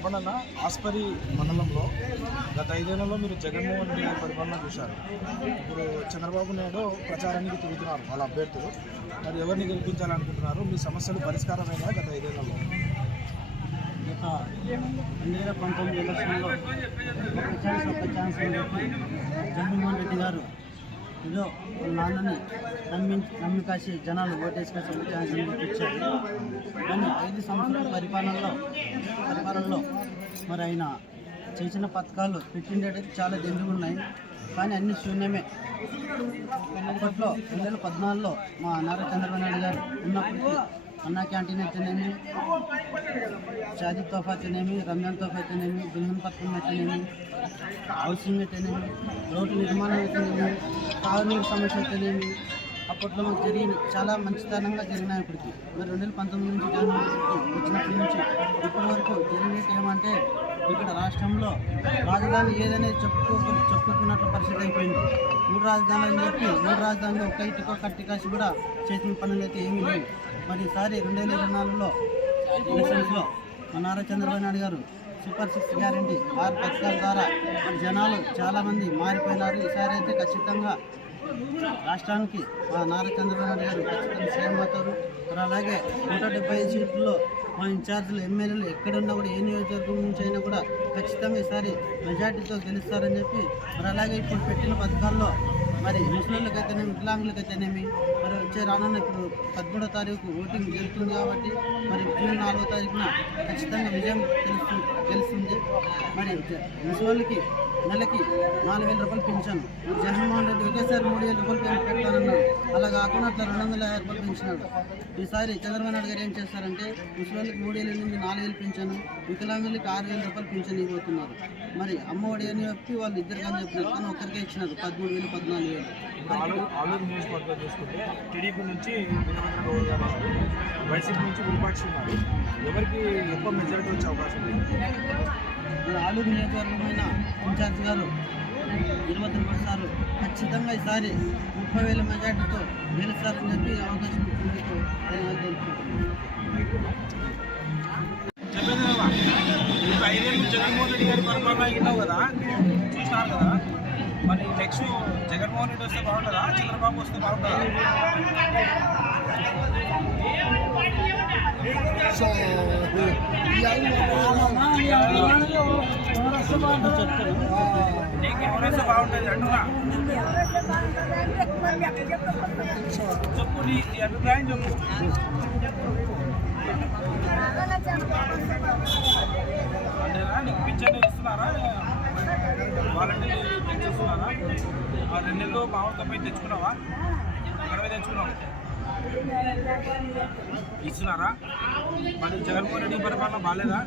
చెప్పండి అన్న, ఆస్పరి మండలంలో గత 5 ఏళ్లలో మీరు జగన్మోహన్ రెడ్డి గారి పరిపాలన చూశారు. ఇప్పుడు చంద్రబాబు నాయుడు ప్రచారానికి తిరుగుతున్నారు వాళ్ళ అభ్యర్థులు. మరి ఎవరిని గెలిపించాలనుకుంటున్నారు? మీ సమస్యలు పరిష్కారమైనా గత 5 ఏళ్లలో? గత 2019 ఎలక్షన్లో ఒక ఛాన్స్ జగన్మోహన్ రెడ్డి గారు ఏదో వాళ్ళ నాన్నని నమ్మి కాసి జనాలు ఓటేసుకొచ్చి ఒక ఛాన్స్ ఇచ్చారు. కానీ 5 సంవత్సరాల పరిపాలనలో మరి ఆయన చేసిన పథకాలు పెట్టిండేటివి చాలా దండిగా ఉన్నాయి, కానీ అన్ని శూన్యమే. అప్పట్లో 2014లో మా నారా చంద్రబాబు నాయుడు గారు ఉన్నప్పటికీ అన్నా క్యాంటీన్ అయితేనేమి, షాదీ తోఫా అయితేనేమి, రంజాన్ తోఫా అయితేనేమి, దుల్హన్ పథకం అయితేనేమి, హౌసింగ్ అయితేనేమి, రోడ్డు నిర్మాణం అయితేనేమి, తాగునీరు సమస్య అయితేనేమి అప్పట్లో మాకు చాలా మంచితనంగా జరిగినాయి. ఇప్పటికి మరి 2019 నుంచి జగన్మోహన్ రెడ్డి వచ్చినప్పటి నుంచి ఇప్పటి వరకు జరిగినట్టు ఏమంటే ఇక్కడ రాష్ట్రంలో రాజధాని ఏదైనా చెప్పుకున్నట్లు పరిస్థితి అయిపోయింది. 3 రాజధానులు అని చెప్పి 3 రాజధానులు ఒక ఇటుకో కట్టి కాసి కూడా చేసిన పనులు అయితే ఏమీ లేవు. మరి ఈసారి 2024లో ఎలక్షన్స్లో మా నారా చంద్రబాబు నాయుడు గారు సూపర్ 6 గ్యారంటీ 6 పథకాల ద్వారా జనాలు చాలామంది మారిపోయినారు. ఈసారి అయితే ఖచ్చితంగా రాష్ట్రానికి మా నారా చంద్రబాబు నాయుడు గారు ఖచ్చితంగా సీఎం అవుతారు. మరి అలాగే 175 సీట్లలో మా ఇన్ఛార్జీలు ఎమ్మెల్యేలు ఎక్కడున్నా కూడా ఏ నియోజకవర్గం నుంచి అయినా కూడా ఖచ్చితంగా ఈసారి మెజార్టీతో గెలుస్తారని చెప్పి మరి అలాగే ఇప్పుడు పెట్టిన పథకాల్లో మరి ముస్లింలకైతేనేమి, వికలాంగులకైతేనేమి మరి వచ్చే రానున్న ఇప్పుడు 13వ తారీఖు ఓటింగ్ జరుగుతుంది కాబట్టి మరి జూన్ 4వ తారీఖున ఖచ్చితంగా విజయం తెలుస్తుంది. మరి ముస్లింలకి నెలకి 4,000 రూపాయలు పెంచాను. జగన్మోహన్ రెడ్డి ఒకేసారి 3,000 రూపాయలు పెడతానన్నాడు. అలా కాకుండా అట్లా 250 రూపాయలు పెంచినాడు. ఈసారి చంద్రబాబు నాయుడు గారు ఏం చేస్తారంటే ముస్లింలకు 3,000 నుండి 4,000 పెంచాను, వికలాంగులకి 6,000 రూపాయలు పెంచని ఇవ్వబోతున్నారు. మరి అమ్మఒడి అని చెప్పి వాళ్ళు ఇద్దరు కానీ చెప్పినారు, కానీ ఒక్కరికే ఇచ్చినారు 13,000, 14,000. ఆలూరు నియోజకవర్గం చూసుకుంటే టీడీపీ నుంచి వీరభద్ర గౌడ్ గారు, వైసీపీ నుంచి విరూపాక్షి ఉన్నారు. ఎవరికి ఎక్కువ మెజారిటీ వచ్చే అవకాశం ఉంది? ఆలూరు నియోజకవర్గమైన ఇన్ఛార్జ్ గారు 23 సార్లు ఖచ్చితంగా ఈసారి 30,000 మెజార్టీతో గెలుస్తారని చెప్పి అవకాశం ఇచ్చింది. చెప్పేది కదా, ఇప్పుడు 5 ఏళ్ళు జగన్మోహన్ రెడ్డి గారి పరిపాలన అయినావు కదా, చూసినారు కదా. మరి నెక్స్ట్ జగన్మోహన్ రెడ్డి వస్తే బాగుంటుందా, చంద్రబాబు వస్తే బాగుంటుందా? నీకు ఎవరైతే బాగుంటుంది అంటున్నా, చెప్పు నీ అభిప్రాయం చెప్పు. అంతేనా? నీకు పింఛన్ ఇస్తున్నారా, వాలంటీర్ ఇస్తున్నారా? ఆ 2 నెలలు మామూలుగా పోయి తెచ్చుకున్నావా? ఎక్కడ తెచ్చుకున్నావు? ఇస్తున్నారా? మరి జగన్మోహన్ రెడ్డి పరిపాలన బాగాలేదా?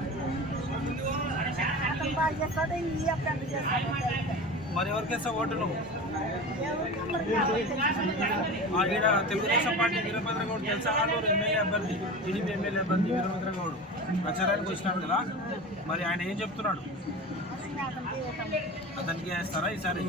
మరి ఎవరికేస్తా ఓటు నువ్వు? ఈడ తెలుగుదేశం పార్టీ వీరభద్ర గౌడ్ తెలుసా? ఆలూరు ఎమ్మెల్యే అభ్యర్థి, టీడీపీ ఎమ్మెల్యే అభ్యర్థి వీరభద్ర గౌడ్ ప్రచారానికి వచ్చినాడు కదా. మరి ఆయన ఏం చెప్తున్నాడు? అతనికి వేస్తారా ఈసారి?